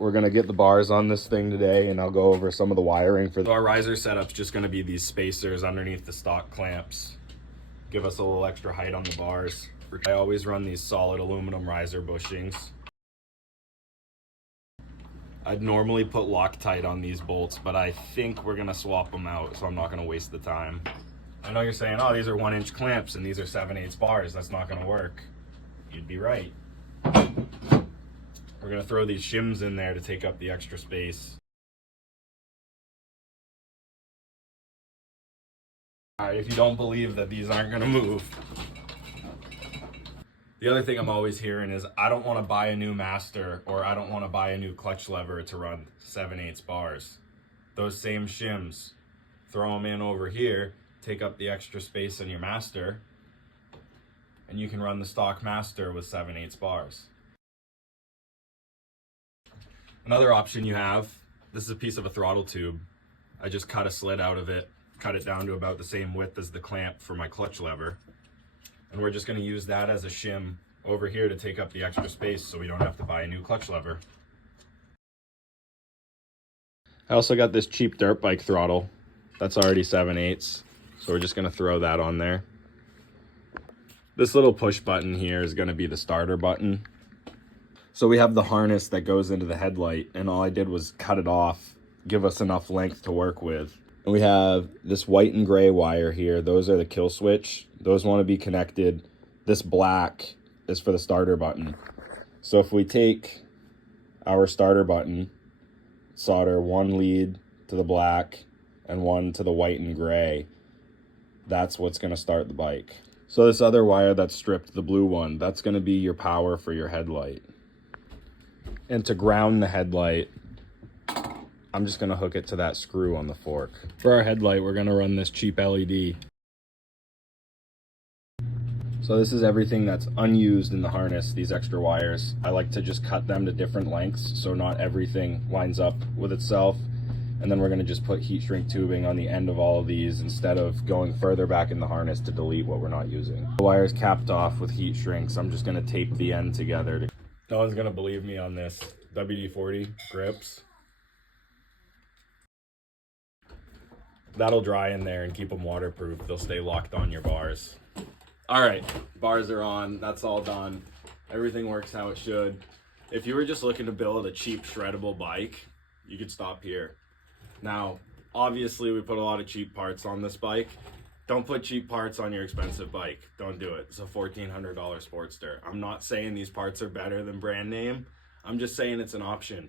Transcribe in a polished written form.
We're gonna get the bars on this thing today, and I'll go over some of the wiring for our riser setup's just gonna be these spacers underneath the stock clamps. Give us a little extra height on the bars. I always run these solid aluminum riser bushings. I'd normally put Loctite on these bolts, but I think we're gonna swap them out, so I'm not gonna waste the time. I know you're saying, oh, these are 1-inch clamps and these are 7/8 bars. That's not gonna work. You'd be right. We're gonna throw these shims in there to take up the extra space. All right, if you don't believe that these aren't gonna move. The other thing I'm always hearing is I don't wanna buy a new master, or I don't wanna buy a new clutch lever to run 7/8 bars. Those same shims, throw them in over here, take up the extra space in your master, and you can run the stock master with 7/8 bars. Another option you have, this is a piece of a throttle tube. I just cut a slit out of it, cut it down to about the same width as the clamp for my clutch lever. And we're just gonna use that as a shim over here to take up the extra space so we don't have to buy a new clutch lever. I also got this cheap dirt bike throttle. That's already 7/8, so we're just gonna throw that on there. This little push button here is gonna be the starter button. So we have the harness that goes into the headlight, and all I did was cut it off, give us enough length to work with. And we have this white and gray wire here. Those are the kill switch. Those want to be connected. This black is for the starter button. So if we take our starter button, solder one lead to the black and one to the white and gray, that's what's going to start the bike. So this other wire that's stripped, the blue one, that's going to be your power for your headlight. And to ground the headlight, I'm just gonna hook it to that screw on the fork. For our headlight, we're gonna run this cheap LED. So this is everything that's unused in the harness, these extra wires. I like to just cut them to different lengths so not everything lines up with itself. And then we're gonna just put heat shrink tubing on the end of all of these instead of going further back in the harness to delete what we're not using. The wire's capped off with heat shrinks. I'm just gonna tape the end together. No one's gonna believe me on this. WD-40 grips. That'll dry in there and keep them waterproof. They'll stay locked on your bars. All right, bars are on. That's all done. Everything works how it should. If you were just looking to build a cheap shreddable bike, you could stop here. Now, obviously we put a lot of cheap parts on this bike. Don't put cheap parts on your expensive bike. Don't do it. It's a $1,400 Sportster. I'm not saying these parts are better than brand name. I'm just saying it's an option.